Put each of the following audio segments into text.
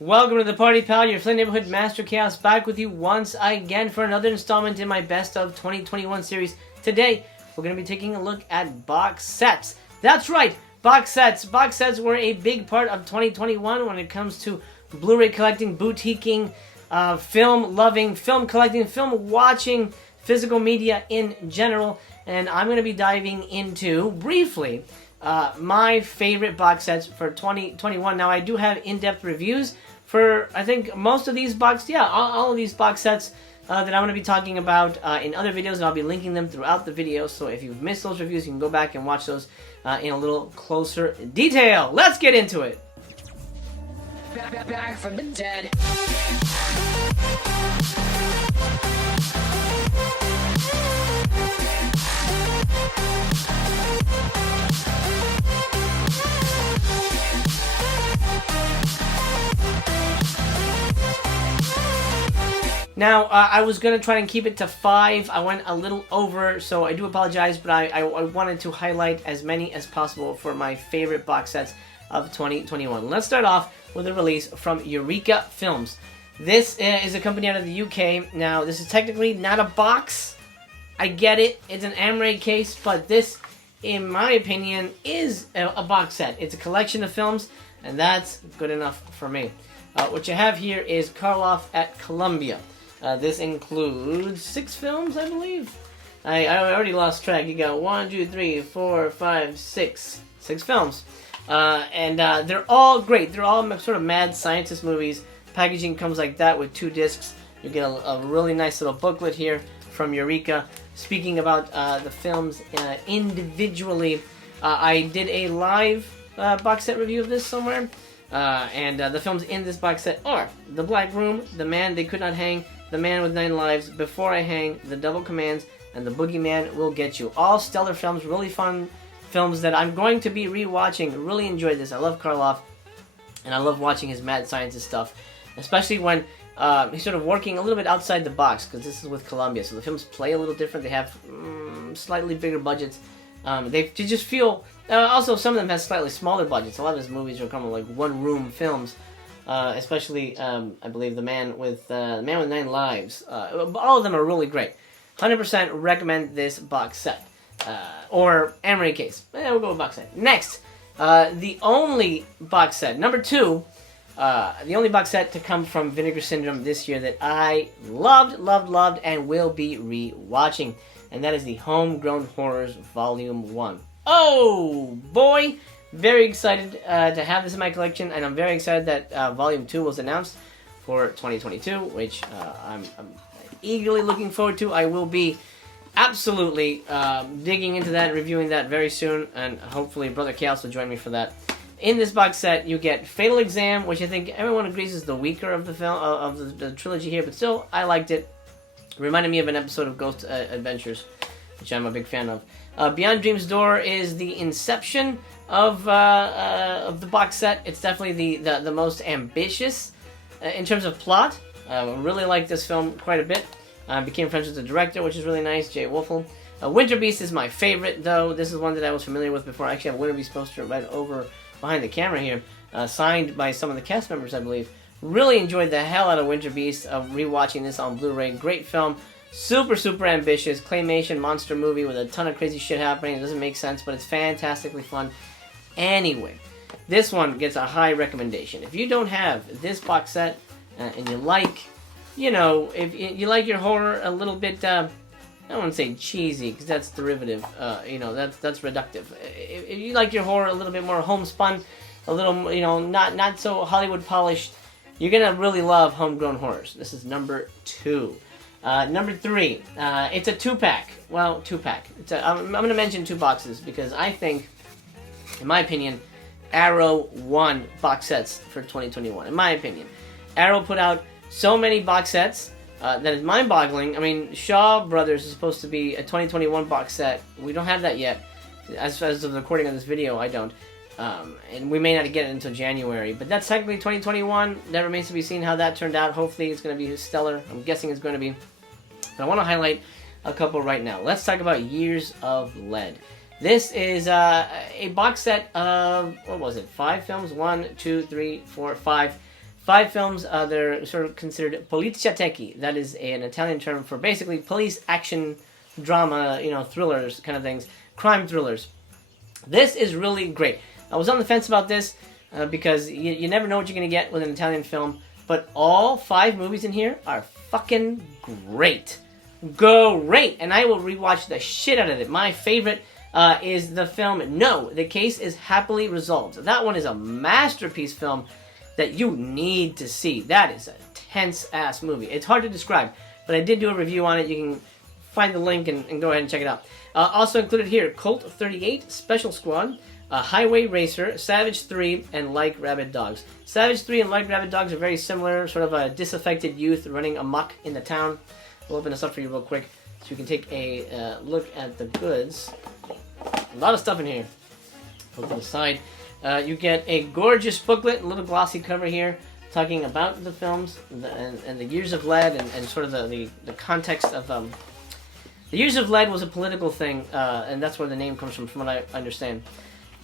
Welcome to the party, pal. Your Flint Neighborhood Master Chaos back with you once again for another installment in my Best of 2021 series. Today, we're going to be taking a look at box sets. That's right, box sets. Box sets were a big part of 2021 when it comes to Blu-ray collecting, boutiquing, film loving, film collecting, film watching, physical media in general. And I'm going to be diving into, briefly, my favorite box sets for 2021. Now, I do have in-depth reviews for, I think, most of these all of these box sets that I'm going to be talking about in other videos, and I'll be linking them throughout the video. So if you've missed those reviews, you can go back and watch those in a little closer detail. Let's get into it. Back from the dead. Now, I was going to try and keep it to 5. I went a little over, so I do apologize, but I wanted to highlight as many as possible for my favorite box sets of 2021. Let's start off with a release from Eureka Films. This is a company out of the UK. Now, this is technically not a box. I get it. It's an MONETIZE case, but this, in my opinion, is a box set. It's a collection of films, and that's good enough for me. What you have here is Karloff at Columbia. This includes 6 films, I believe. I already lost track. You got 1, 2, 3, 4, 5, 6. 6 films. And they're all great. They're all sort of mad scientist movies. Packaging comes like that with 2 discs. You get a really nice little booklet here from Eureka. Speaking about the films individually, I did a live box set review of this somewhere. And the films in this box set are The Black Room, The Man They Could Not Hang, The Man with 9 Lives, Before I Hang, The Double Commands, and The Boogeyman Will Get You. All stellar films, really fun films that I'm going to be rewatching. Really enjoyed this. I love Karloff, and I love watching his mad scientist stuff, especially when he's sort of working a little bit outside the box, because this is with Columbia, so the films play a little different. They have slightly bigger budgets. They just feel... also, some of them have slightly smaller budgets. A lot of his movies are kind of like one-room films, especially, I believe, The Man with 9 Lives. All of them are really great. 100% recommend this box set. Or MONETIZE case. We'll go with box set. Next, the only box set, number 2, the only box set to come from Vinegar Syndrome this year that I loved, and will be re-watching. And that is the Homegrown Horrors Volume 1. Oh, boy! Very excited to have this in my collection, and I'm very excited that Volume 2 was announced for 2022, which I'm eagerly looking forward to. I will be absolutely digging into that and reviewing that very soon, and hopefully Brother Chaos will join me for that. In this box set, you get Fatal Exam, which I think everyone agrees is the weaker of the film of the trilogy here, but still, I liked it. Reminded me of an episode of Ghost Adventures, which I'm a big fan of. Beyond Dream's Door is the inception of the box set. It's definitely the most ambitious in terms of plot. Really like this film quite a bit. Became friends with the director, which is really nice, Jay Wolfel. Winter Beast is my favorite, though. This is one that I was familiar with before. I actually have a Winter Beast poster right over behind the camera here, signed by some of the cast members, I believe. Really enjoyed the hell out of Winter Beast, rewatching this on Blu-ray. Great film. Super ambitious. Claymation monster movie with a ton of crazy shit happening. It doesn't make sense, but it's fantastically fun. Anyway, this one gets a high recommendation. If you don't have this box set, and you like, if you like your horror a little bit, I don't want to say cheesy, because that's derivative. That's reductive. If you like your horror a little bit more homespun, a little, not so Hollywood polished, you're going to really love Homegrown Horrors. This is number 2. Number 3, it's a 2-pack. Well, 2-pack. I'm going to mention 2 boxes because I think, in my opinion, Arrow won box sets for 2021. In my opinion. Arrow put out so many box sets that is mind-boggling. I mean, Shaw Brothers is supposed to be a 2021 box set. We don't have that yet. As of the recording of this video, I don't. And we may not get it until January, but that's technically 2021. That remains to be seen how that turned out. Hopefully it's going to be stellar. I'm guessing it's going to be. But I want to highlight a couple right now. Let's talk about Years of Lead. This is a box set of, what was it, 5 films? 1, 2, 3, 4, 5. 5 films. They're sort of considered poliziotecchi. That is an Italian term for basically police action drama, thrillers kind of things, crime thrillers. This is really great. I was on the fence about this because you never know what you're going to get with an Italian film, but all 5 movies in here are fucking great. Great! And I will rewatch the shit out of it. My favorite is the film No, the Case is Happily Resolved. That one is a masterpiece film that you need to see. That is a tense-ass movie. It's hard to describe, but I did do a review on it. You can find the link and go ahead and check it out. Also included here, Colt 38, Special Squad, Highway Racer, Savage 3, and Like Rabid Dogs. Savage 3 and Like Rabid Dogs are very similar, sort of a disaffected youth running amok in the town. We'll open this up for you real quick so you can take a look at the goods. A lot of stuff in here. Put to the side. You get a gorgeous booklet, a little glossy cover here, talking about the films and the Years of Lead and sort of the context of... The Years of Lead was a political thing, and that's where the name comes from what I understand.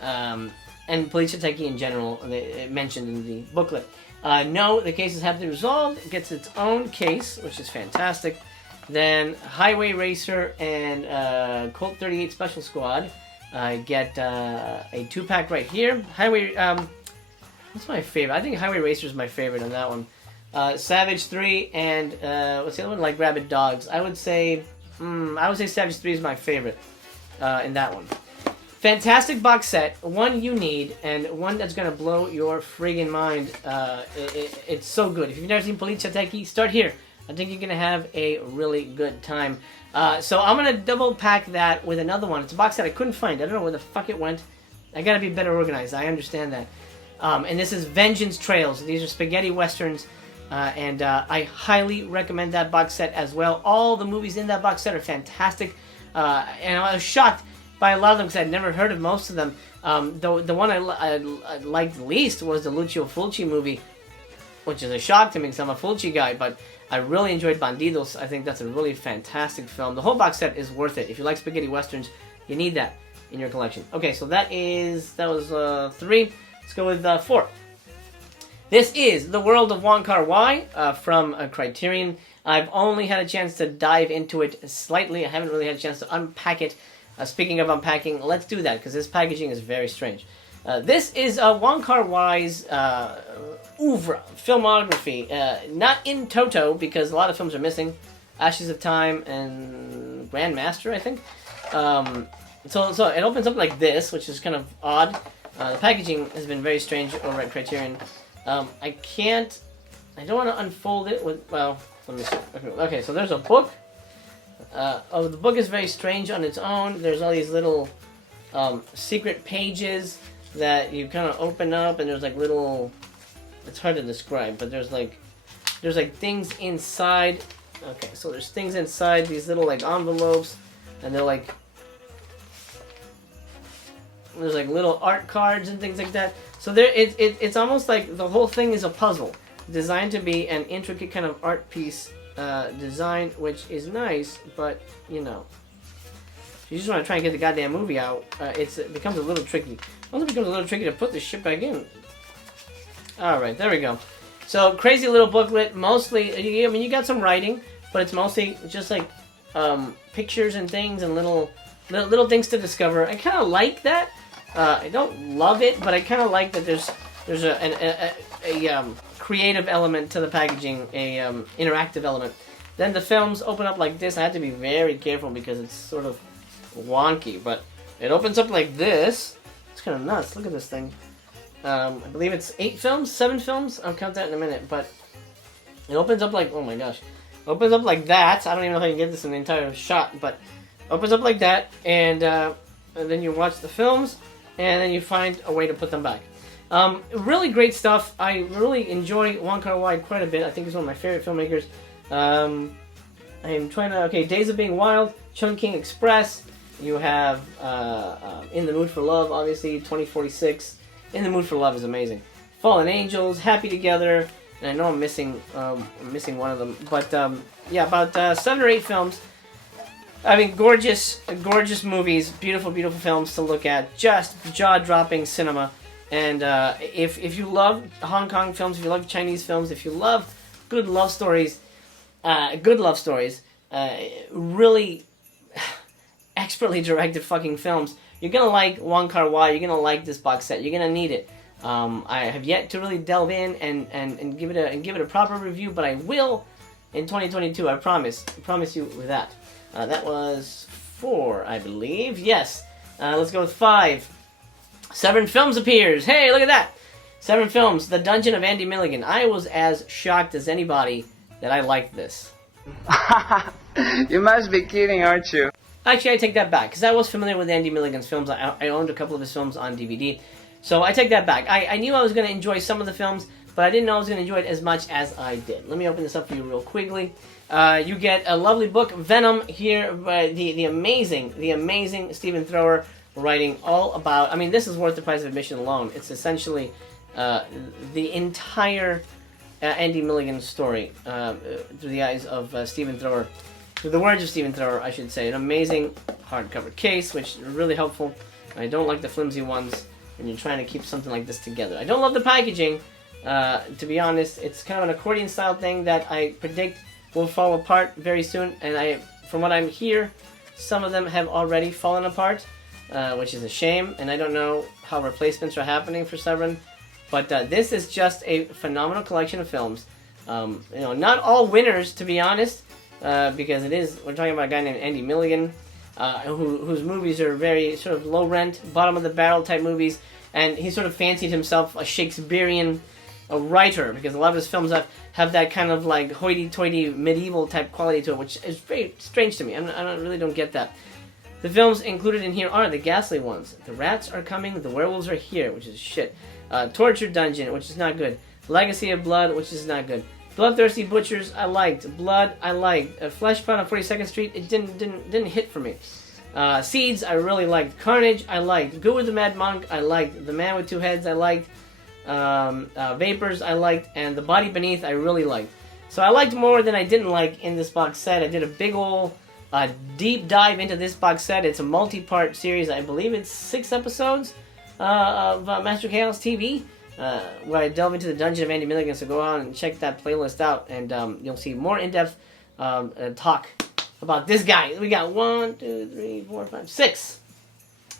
And poliziotecchi in general, they mentioned in the booklet. No, the case is happily resolved. It gets its own case, which is fantastic. Then Highway Racer and Colt 38 Special Squad get a 2-pack right here. Highway, what's my favorite? I think Highway Racer is my favorite on that one. Savage 3 and what's the other one? Like Rabid Dogs. I would say Savage 3 is my favorite in that one. Fantastic box set, one you need, and one that's going to blow your friggin' mind. It's so good. If you've never seen poliziotecchi, start here. I think you're going to have a really good time. So I'm going to double pack that with another one. It's a box set I couldn't find. I don't know where the fuck it went. I got to be better organized. I understand that. And this is Vengeance Trails. These are spaghetti westerns. And I highly recommend that box set as well. All the movies in that box set are fantastic. And I was shocked by a lot of them because I'd never heard of most of them. The one I liked least was the Lucio Fulci movie, which is a shock to me because I'm a Fulci guy, but I really enjoyed Bandidos. I think that's a really fantastic film. The whole box set is worth it. If you like spaghetti westerns, you need that in your collection. Okay, so that was 3. Let's go with 4. This is The World of Wong Kar-wai from Criterion. I've only had a chance to dive into it slightly. I haven't really had a chance to unpack it. Speaking of unpacking, let's do that because this packaging is very strange. This is Wong Kar-wai's oeuvre, filmography. Not in toto because a lot of films are missing. Ashes of Time and Grandmaster, I think. So it opens up like this, which is kind of odd. The packaging has been very strange over at Criterion. I don't want to unfold it with, well, let me see. Okay, so there's a book. The book is very strange on its own. There's all these little secret pages that you kind of open up, and there's like little, it's hard to describe, but there's like things inside. Okay, so there's things inside these little like envelopes, and they're like, there's like little art cards and things like that. So there, it's almost like the whole thing is a puzzle designed to be an intricate kind of art piece design, which is nice, but you know, if you just want to try and get the goddamn movie out, it becomes a little tricky. Also becomes a little tricky to put this shit back in. Alright, there we go. So, crazy little booklet, mostly, I mean, you got some writing, but it's mostly just like pictures and things and little things to discover. I kind of like that. I don't love it, but I kind of like that there's a creative element to the packaging, a interactive element. Then the films open up like this. I have to be very careful because it's sort of wonky, but it opens up like this. It's kind of nuts. Look at this thing. I believe it's 7 films. I'll count that in a minute, but it opens up like, oh my gosh. It opens up like that. I don't even know if I can get this in the entire shot, but it opens up like that, and then you watch the films, and then you find a way to put them back. Really great stuff. I really enjoy Wong Kar-wai quite a bit. I think he's one of my favorite filmmakers. I'm trying to... Okay, Days of Being Wild, Chungking Express. You have In the Mood for Love, obviously, 2046. In the Mood for Love is amazing. Fallen Angels, Happy Together, and I know I'm missing one of them. But, yeah, about 7 or 8 films. I mean, gorgeous movies, beautiful films to look at. Just jaw-dropping cinema. And if you love Hong Kong films, if you love Chinese films, if you love good love stories, really expertly directed fucking films, you're gonna like Wong Kar-wai. You're gonna like this box set. You're gonna need it. I have yet to really delve in and give it a proper review, but I will in 2022. I promise you with that. That was 4, I believe. Yes. Let's go with 5. Severin Films appears. Hey, look at that. Severin Films, The Dungeon of Andy Milligan. I was as shocked as anybody that I liked this. You must be kidding, aren't you? Actually, I take that back, because I was familiar with Andy Milligan's films. I owned a couple of his films on DVD. So I take that back. I knew I was going to enjoy some of the films, but I didn't know I was going to enjoy it as much as I did. Let me open this up for you real quickly. You get a lovely book, Venom, here by the amazing Stephen Thrower, writing all about... I mean, this is worth the price of admission alone. It's essentially the entire Andy Milligan story through the eyes of Stephen Thrower. Through the words of Stephen Thrower, I should say. An amazing hardcover case, which is really helpful. I don't like the flimsy ones when you're trying to keep something like this together. I don't love the packaging, to be honest. It's kind of an accordion-style thing that I predict will fall apart very soon. And from what I'm hear, some of them have already fallen apart, which is a shame. And I don't know how replacements are happening for Severin. But this is just a phenomenal collection of films. Not all winners, to be honest. Because we're talking about a guy named Andy Milligan, whose movies are very sort of low rent, bottom of the barrel type movies, and he sort of fancied himself a Shakespearean writer, because a lot of his films have that kind of like hoity-toity medieval type quality to it, which is very strange to me. I really don't get that. The films included in here are the ghastly ones. The Rats Are Coming, The Werewolves Are Here, which is shit. Torture Dungeon, which is not good. Legacy of Blood, which is not good. Bloodthirsty Butchers, I liked. Blood, I liked. Flesh Pot on 42nd Street, it didn't hit for me. Seeds, I really liked. Carnage, I liked. Good with the Mad Monk, I liked. The Man with Two Heads, I liked. Vapors, I liked. And The Body Beneath, I really liked. So I liked more than I didn't like in this box set. I did a big ol' deep dive into this box set. It's a multi-part series. I believe it's 6 episodes of Master Chaos TV. Where I delve into the Dungeon of Andy Milligan, so go on and check that playlist out, and you'll see more in-depth talk about this guy. We got 1, 2, 3, 4, 5, 6.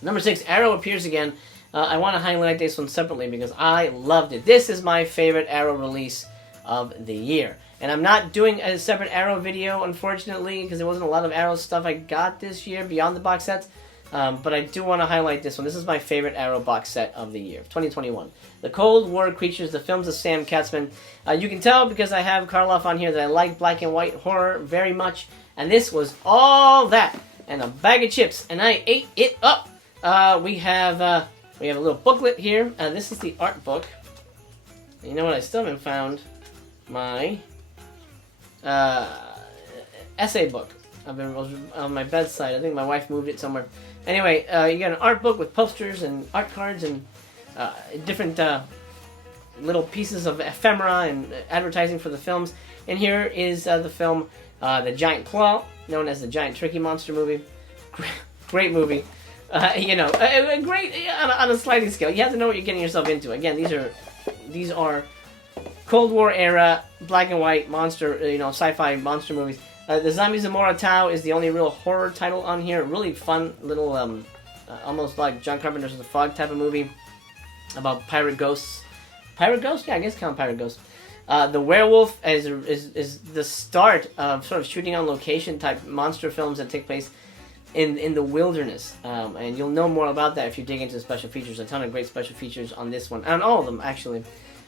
Number 6, Arrow appears again. I want to highlight this one separately because I loved it. This is my favorite Arrow release of the year. And I'm not doing a separate Arrow video, unfortunately, because there wasn't a lot of Arrow stuff I got this year beyond the box sets. But I do want to highlight this one. This is my favorite Arrow box set of the year, 2021. The Cold War Creatures, the films of Sam Katzman. You can tell because I have Karloff on here that I like black and white horror very much. And this was all that and a bag of chips, and I ate it up. We have a little booklet here. This is the art book. You know what? I still haven't found my essay book. I've been on my bedside. I think my wife moved it somewhere. Anyway, you got an art book with posters and art cards and different little pieces of ephemera and advertising for the films. And here is the film The Giant Claw, known as the Giant Turkey Monster movie. Great movie. Great on a sliding scale. You have to know what you're getting yourself into. Again, these are Cold War era black and white monster, sci-fi monster movies. The Zombies of Moratau is the only real horror title on here. Really fun little, almost like John Carpenter's The Fog type of movie about pirate ghosts. Pirate ghosts? Yeah, I guess count pirate ghosts. The Werewolf is the start of sort of shooting on location type monster films that take place in the wilderness. And you'll know more about that if you dig into the special features. A ton of great special features on this one. And all of them, actually.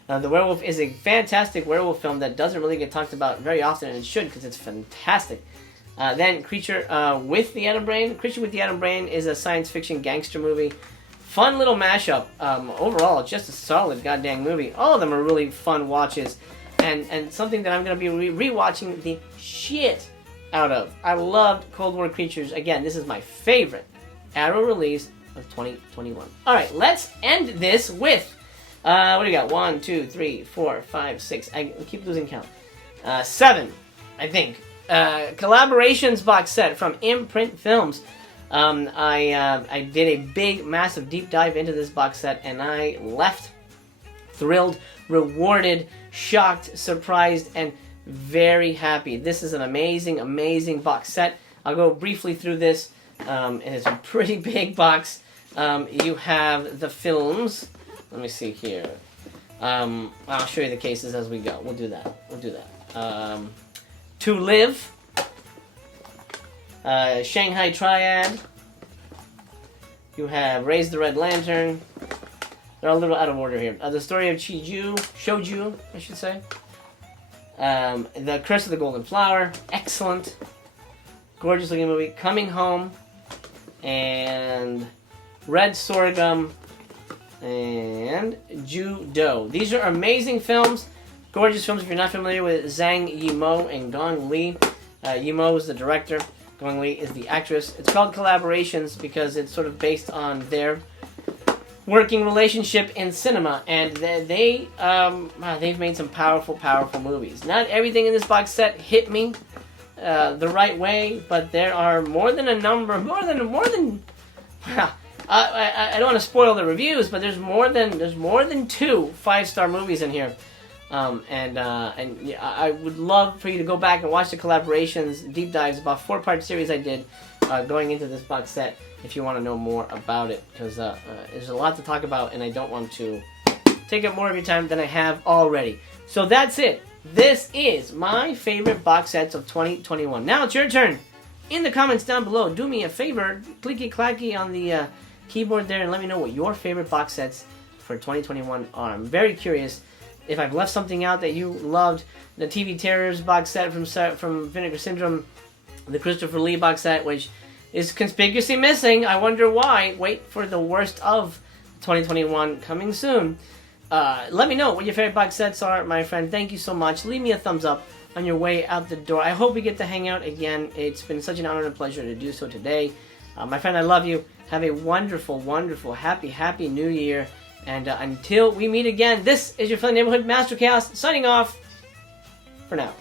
The Werewolf is a fantastic werewolf film that doesn't really get talked about very often, and it should because it's fantastic. Then Creature with the Atom Brain. Creature with the Atom Brain is a science fiction gangster movie. Fun little mashup. Overall, just a solid goddamn movie. All of them are really fun watches, and something that I'm going to be rewatching the shit out of. I loved Cold War Creatures. Again, this is my favorite Arrow release of 2021. Alright, let's end this with... what do we got? 1, 2, 3, 4, 5, 6. I keep losing count. 7, I think. Collaborations box set from Imprint Films. I did a big, massive deep dive into this box set, and I left thrilled, rewarded, shocked, surprised, and very happy. This is an amazing, amazing box set. I'll go briefly through this. It's a pretty big box. You have the films. Let me see here. I'll show you the cases as we go. We'll do that. To Live. Shanghai Triad. You have Raise the Red Lantern. They're a little out of order here. The Story of Shouju, I should say. The Curse of the Golden Flower. Excellent. Gorgeous looking movie. Coming Home. And Red Sorghum. And Judo. These are amazing films. Gorgeous films if you're not familiar with Zhang Yimou and Gong Li. Yimou is the director. Gong Li is the actress. It's called Collaborations because it's sort of based on their working relationship in cinema, and they've made some powerful, powerful movies. Not everything in this box set hit me the right way, but there are more than a number, more than. I don't want to spoil the reviews, but there's more than 2 5-star movies in here. And I would love for you to go back and watch the Collaborations deep dives, about 4-part series I did going into this box set, if you want to know more about it, because there's a lot to talk about, and I don't want to take up more of your time than I have already. So that's it. This is my favorite box sets of 2021. Now it's your turn. In the comments down below, do me a favor, clicky clacky on the keyboard there, and let me know what your favorite box sets for 2021 are. I'm very curious if I've left something out that you loved. The TV Terrors box set from Vinegar Syndrome, the Christopher Lee box set, which is conspicuously missing. I wonder why. Wait for the worst of 2021 coming soon. Let me know what your favorite box sets are, my friend. Thank you so much. Leave me a thumbs up on your way out the door. I hope we get to hang out again. It's been such an honor and a pleasure to do so today. My friend, I love you. Have a wonderful, wonderful, happy, happy New Year. And until we meet again, this is your friendly neighborhood Master Chaos signing off for now.